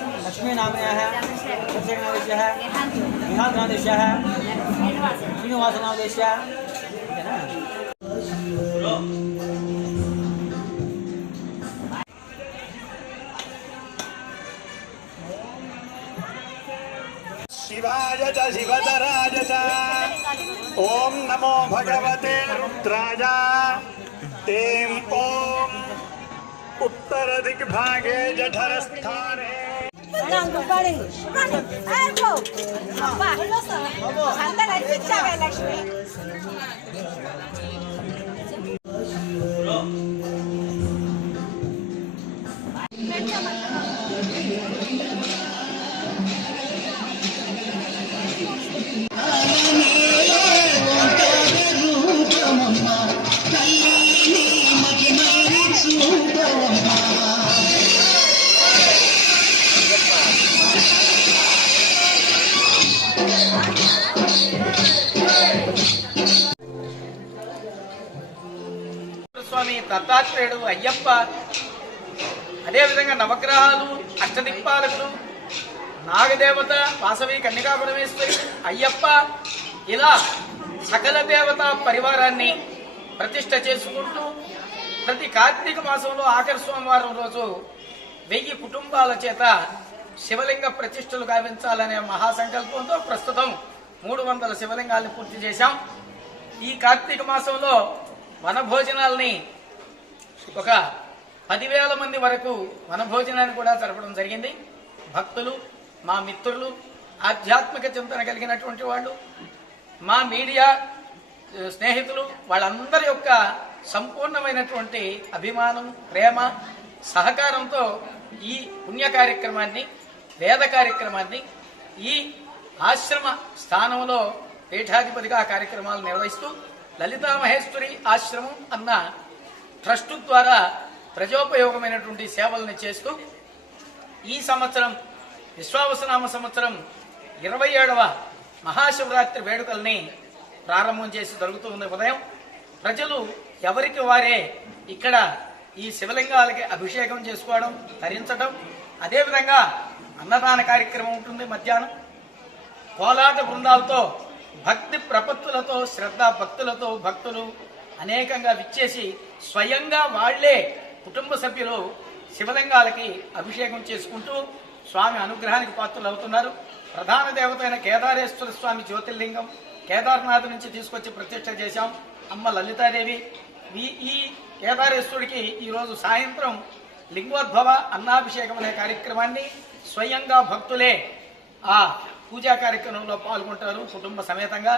लक्ष्मीनाम्न्याः चन्द्रशेखरनामदेशः निहालनामदेशः श्रीनिवासनामदेशः शिवाय च शिवतराय च ओम नमो भगवते रुद्राय तें ओम उत्तर दिग्भागे जठरस्थाने స్వామి దత్తాత్రేయుడు అయ్యప్ప అదేవిధంగా నవగ్రహాలు అష్టదిక్పాలకులు నాగదేవత వాసవి కన్యకా పరమేశ్వరి అయ్యప్ప ఇలా సకల దేవత పరివారాన్ని ప్రతిష్ఠ చేసుకుంటూ ప్రతి కార్తీక మాసంలో ఆఖరి సోమవారం రోజు 1000 కుటుంబాల చేత శివలింగ ప్రతిష్టలు గావించాలనే మహాసంకల్పంతో ప్రస్తుతం 300 శివలింగాలను పూర్తి చేశాం. ఈ కార్తీక మాసంలో వనభోజనాల్ని ఒక 10,000 మంది వరకు వనభోజనాన్ని కూడా జరపడం జరిగింది. భక్తులు, మా మిత్రులు, ఆధ్యాత్మిక చింతన కలిగినటువంటి వాళ్ళు, మా మీడియా స్నేహితులు వాళ్ళందరి యొక్క సంపూర్ణమైనటువంటి అభిమానం, ప్రేమ, సహకారంతో ఈ పుణ్య కార్యక్రమాన్ని, వేద కార్యక్రమాన్ని ఈ ఆశ్రమ స్థానంలో పీఠాధిపతిగా కార్యక్రమాలు నిర్వహిస్తూ లలితా మహేశ్వరి ఆశ్రమం అన్న ట్రస్టు ద్వారా ప్రజోపయోగమైనటువంటి సేవలను చేస్తూ ఈ సంవత్సరం విశ్వావసనామ సంవత్సరం 27వ మహాశివరాత్రి వేడుకల్ని ప్రారంభం చేసి జరుగుతూ ఉంది. ఉదయం ప్రజలు ఎవరికి వారే ఇక్కడ ఈ శివలింగాలకి అభిషేకం చేసుకోవడం, ధరించడం, అదేవిధంగా అన్నదాన కార్యక్రమం ఉంటుంది. మధ్యాహ్నం కోలాట బృందాలతో, భక్తి ప్రపత్తులతో, శ్రద్ధ భక్తులతో భక్తులు అనేకంగా విచ్చేసి స్వయంగా వాళ్లే కుటుంబ సభ్యులు శివలింగాలకి అభిషేకం చేసుకుంటూ స్వామి అనుగ్రహానికి పాత్రలు అవుతున్నారు. ప్రధాన దేవత అయిన కేదారేశ్వర స్వామి జ్యోతిర్లింగం కేదార్నాథ్ నుంచి తీసుకొచ్చి ప్రతిష్ఠ చేశాం. అమ్మ లలితాదేవి. ఈ కేదారేశ్వరుడికి ఈరోజు సాయంత్రం లింగోద్భవ అన్నాభిషేకం అనే కార్యక్రమాన్ని స్వయంగా భక్తులే ఆ పూజా కార్యక్రమంలో పాల్గొంటారు కుటుంబ సమేతంగా.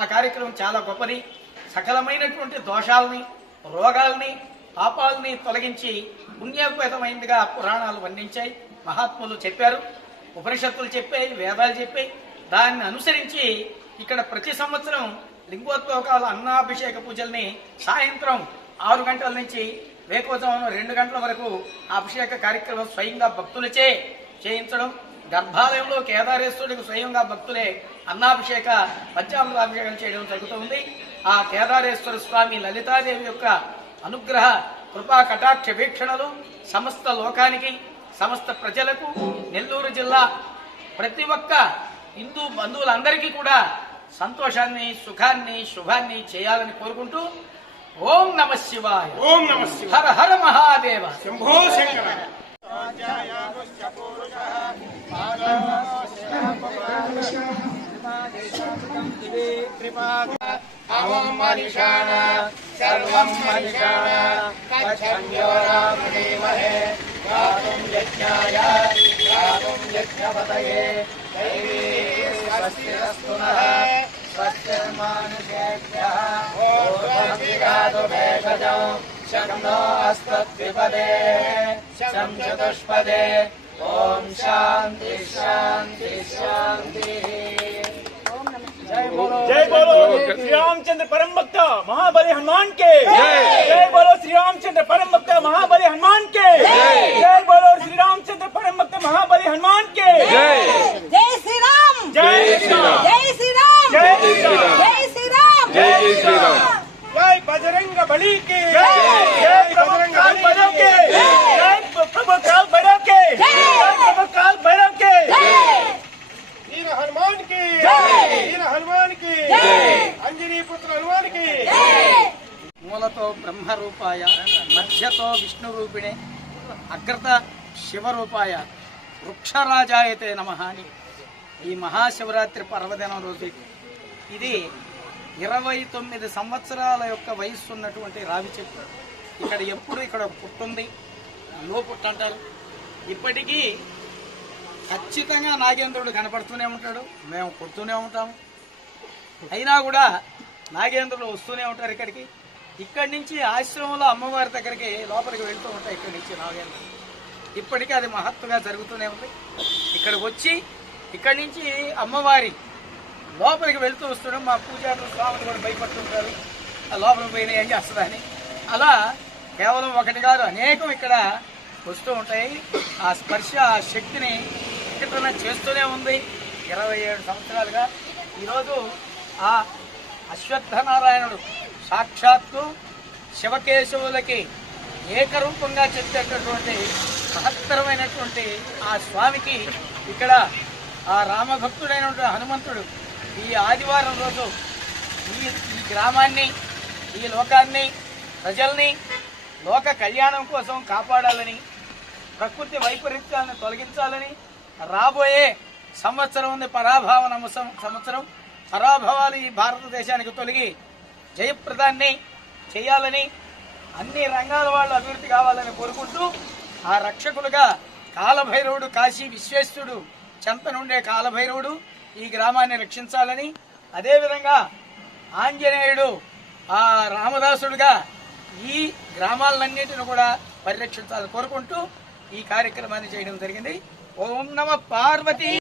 ఆ కార్యక్రమం చాలా గొప్పది. సకలమైనటువంటి దోషాలని, రోగాల్ని, పాపాలని తొలగించి పుణ్యోపేతమైందిగా పురాణాలు వర్ణించాయి, మహాత్ములు చెప్పారు, ఉపనిషత్తులు చెప్పాయి, వేదాలు చెప్పాయి. దాన్ని అనుసరించి ఇక్కడ ప్రతి సంవత్సరం లింగోద్భవకాల అన్నాభిషేక పూజల్ని సాయంత్రం 6 గంటల నుంచి వేకోజామున 2 గంటల వరకు అభిషేక కార్యక్రమం స్వయంగా భక్తులచే చేయించడం. గర్భాలయంలో కేదారేశ్వరుడికి స్వయంగా భక్తులే అన్నాభిషేక, పంచామృతాభిషేకం చేయడం జరుగుతుంది. ఆ కేదారేశ్వర స్వామి లలితాదేవి యొక్క అనుగ్రహ కృపా కటాక్ష వీక్షణలు సమస్త లోకానికి, సమస్త ప్రజలకు, నెల్లూరు జిల్లా ప్రతి ఒక్క హిందూ బంధువులందరికీ కూడా సంతోషాన్ని, సుఖాన్ని, శుభాన్ని చేయాలని కోరుకుంటూ ఓం నమ శివాయ. ఓం నమ శివాయ. హర హర మహాదేవ. శంభో శంకర. अवं मनिषाण सर्वं मनिषाण कच्छन्यो रामदेमहे गातुं यज्ञाय गातुं यज्ञपतये दैवी स्वस्तिरस्तु नः स्वस्तिर्मानुषेभ्यः ऊर्ध्वं भेषजं शक्नो अस्तद्विपदे शं चतुष्पदे ॐ शान्ति शान्ति शान्तिः। जय बोलो श्री रामचंद्र परम भक्त महाबली हनुमान के जय बोलो श्री रामचंद्र परम भक्त महाबली हनुमान के जय बोलो श्री रामचंद्र परम भक्त महाबली हनुमान के जय श्री राम जय श्री राम जय श्री राम जय श्री राम जय श्री राम जय श्री राम जय बजरंग बली के जय बजरंग बली के जय प्रभु काल भैरव के जय प्रभु काल మూలతో బ్రహ్మరూపాయ మధ్యతో విష్ణురూపిణే అగ్రత శివరూపాయ వృక్షరాజాయతే నమః అని ఈ మహాశివరాత్రి పర్వదినం రోజు ఇది 29 సంవత్సరాల యొక్క వయస్సు ఉన్నటువంటి రావి చెట్టు. ఇక్కడ ఎప్పుడు ఇక్కడ ఒక పుట్టు ఉంది, లో పుట్టు అంటారు. ఇప్పటికీ ఖచ్చితంగా నాగేంద్రుడు కనపడుతూనే ఉంటాడు, మేము కొడుతూనే ఉంటాము. అయినా కూడా నాగేంద్రులు వస్తూనే ఉంటారు ఇక్కడికి. ఇక్కడి నుంచి ఆశ్రమంలో అమ్మవారి దగ్గరికి లోపలికి వెళ్తూ ఉంటాయి ఇక్కడి నుంచి నాగేంద్రుడు. ఇప్పటికీ అది మహత్తుగా జరుగుతూనే ఉంది. ఇక్కడికి వచ్చి ఇక్కడి నుంచి అమ్మవారి లోపలికి వెళ్తూ వస్తున్నాం. మా పూజారులు స్వామిని కూడా భయపడుతుంటారు, లోపలికి పోయినా ఏం చేస్తుందని. అలా కేవలం ఒకటి కాదు, అనేకం ఇక్కడ వస్తూ ఉంటాయి. ఆ స్పర్శ ఆ శక్తిని ప్రకటన చేస్తూనే ఉంది 27 సంవత్సరాలుగా. ఈరోజు ఆ అశ్వత్థనారాయణుడు సాక్షాత్తు శివకేశవులకి ఏకరూపంగా చెప్పేటటువంటి మహత్తరమైనటువంటి ఆ స్వామికి ఇక్కడ ఆ రామభక్తుడైనటువంటి హనుమంతుడు ఈ ఆదివారం రోజు ఈ గ్రామాన్ని, ఈ లోకాన్ని, ప్రజల్ని లోక కళ్యాణం కోసం కాపాడాలని, ప్రకృతి వైపరీత్యాలను తొలగించాలని, రాబోయే సంవత్సరం ఉంది పరాభవ సంవత్సరం, పరాభవాలు ఈ భారతదేశానికి తొలగి జయప్రదాన్ని చేయాలని, అన్ని రంగాల వాళ్ళు అభివృద్ధి కావాలని కోరుకుంటూ ఆ రక్షకులుగా కాలభైరవుడు, కాశీ విశ్వేశ్వరుడు చెంత నుండే కాలభైరవుడు ఈ గ్రామాన్ని రక్షించాలని, అదేవిధంగా ఆంజనేయుడు ఆ రామదాసుడుగా ఈ గ్రామాలన్నింటిని కూడా పరిరక్షించాలని కోరుకుంటూ ఈ కార్యక్రమాన్ని చేయడం జరిగింది. ఓం నమ పార్వతీ.